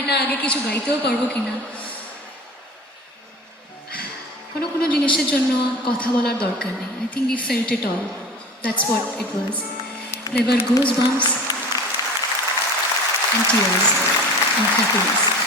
এটা আগে কিছু গাইতেও পারবো কিনা। কোনো কোনো জিনিসের জন্য কথা বলার দরকার নেই। I think we felt it all, that's what it was. এবার goes bumps and tears and happiness.